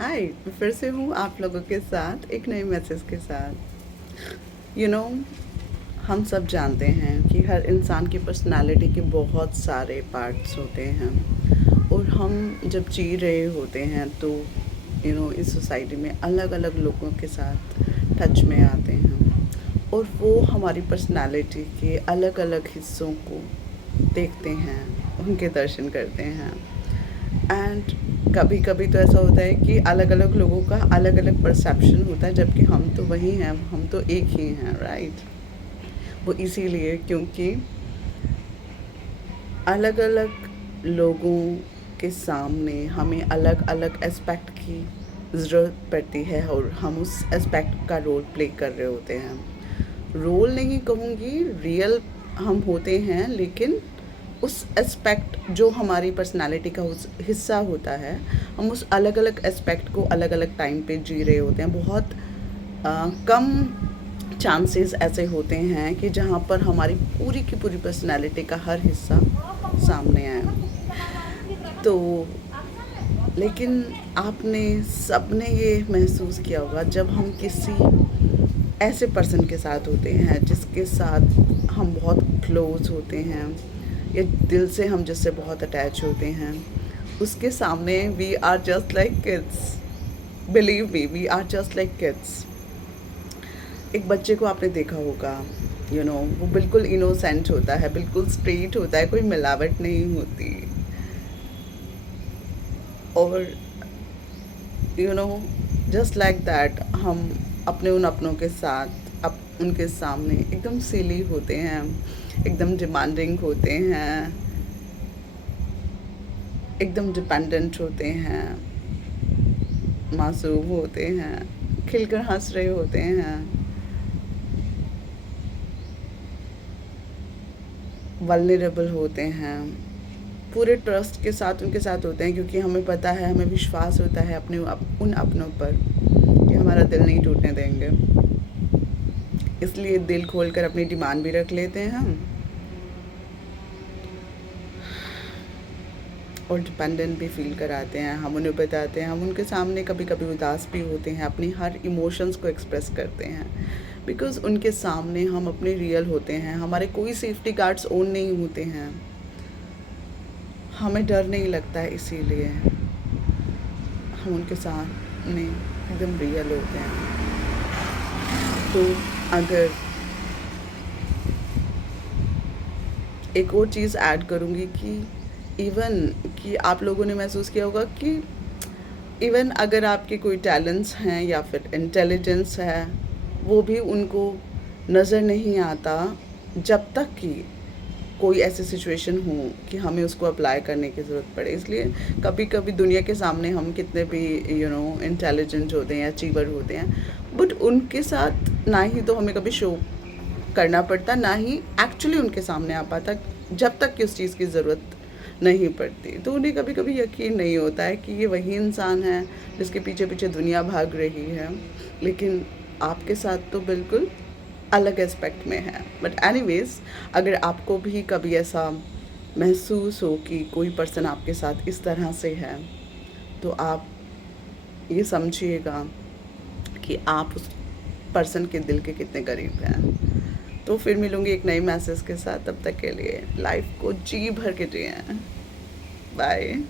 हाय, मैं फिर से हूँ आप लोगों के साथ एक नए मैसेज के साथ। यू नो हम सब जानते हैं कि हर इंसान की पर्सनालिटी के बहुत सारे पार्ट्स होते हैं और हम जब जी रहे होते हैं तो इस सोसाइटी में अलग अलग लोगों के साथ टच में आते हैं और वो हमारी पर्सनालिटी के अलग अलग हिस्सों को देखते हैं, उनके दर्शन करते हैं। एंड कभी कभी तो ऐसा होता है कि अलग अलग लोगों का अलग अलग परसेप्शन होता है, जबकि हम तो वही हैं, हम तो एक ही हैं, राइट। वो इसीलिए क्योंकि अलग अलग लोगों के सामने हमें अलग अलग एस्पेक्ट की ज़रूरत पड़ती है और हम उस एस्पेक्ट का रोल प्ले कर रहे होते हैं। रोल नहीं कहूँगी, रियल हम होते हैं, लेकिन उस एस्पेक्ट जो हमारी पर्सनालिटी का उस हिस्सा होता है, हम उस अलग अलग एस्पेक्ट को अलग अलग टाइम पे जी रहे होते हैं। बहुत कम चांसेस ऐसे होते हैं कि जहाँ पर हमारी पूरी की पूरी पर्सनालिटी का हर हिस्सा सामने आए। तो लेकिन आपने सबने ये महसूस किया होगा जब हम किसी ऐसे पर्सन के साथ होते हैं जिसके साथ हम बहुत क्लोज होते हैं या दिल से हम जिससे बहुत अटैच होते हैं, उसके सामने we are just like kids. Believe me, we are just like kids. एक बच्चे को आपने देखा होगा, वो बिल्कुल इनोसेंट होता है, बिल्कुल स्ट्रेट होता है, कोई मिलावट नहीं होती। और जस्ट लाइक दैट हम अपने उन अपनों के साथ उनके सामने एकदम सिली होते हैं, एकदम डिमांडिंग होते हैं, एकदम डिपेंडेंट होते हैं, मासूम होते हैं, खिलकर हंस रहे होते हैं, वल्नरेबल होते हैं, पूरे ट्रस्ट के साथ उनके साथ होते हैं, क्योंकि हमें पता है, हमें विश्वास होता है उन अपनों पर कि हमारा दिल नहीं टूटने देंगे। इसलिए दिल खोलकर अपनी डिमांड भी रख लेते हैं हम, और डिपेंडेंट भी फील कराते हैं। हम उन्हें बताते हैं, हम उनके सामने कभी कभी उदास भी होते हैं, अपनी हर इमोशंस को एक्सप्रेस करते हैं, बिकॉज़ उनके सामने हम अपने रियल होते हैं। हमारे कोई सेफ्टी गार्ड्स ऑन नहीं होते हैं, हमें डर नहीं लगता है, इसीलिए हम उनके सामने एकदम रियल होते हैं। तो अगर एक और चीज़ ऐड करूँगी कि इवन कि आप लोगों ने महसूस किया होगा कि इवन अगर आपके कोई टैलेंट्स हैं या फिर इंटेलिजेंस है, वो भी उनको नज़र नहीं आता जब तक कि कोई ऐसी सिचुएशन हो कि हमें उसको अप्लाई करने की ज़रूरत पड़े। इसलिए कभी कभी दुनिया के सामने हम कितने भी इंटेलिजेंट होते हैं, अचीवर होते हैं, बट उनके साथ ना ही तो हमें कभी शो करना पड़ता, ना ही एक्चुअली उनके सामने आ पाता, जब तक कि उस चीज़ की ज़रूरत नहीं पड़ती। तो उन्हें कभी कभी यकीन नहीं होता है कि ये वही इंसान है जिसके पीछे पीछे दुनिया भाग रही है, लेकिन आपके साथ तो बिल्कुल अलग एस्पेक्ट में है। बट एनीवेज, अगर आपको भी कभी ऐसा महसूस हो कि कोई पर्सन आपके साथ इस तरह से है, तो आप ये समझिएगा कि आप उस पर्सन के दिल के कितने करीब हैं। तो फिर मिलूँगी एक नए मैसेज के साथ, तब तक के लिए लाइफ को जी भर के जिएं। बाय।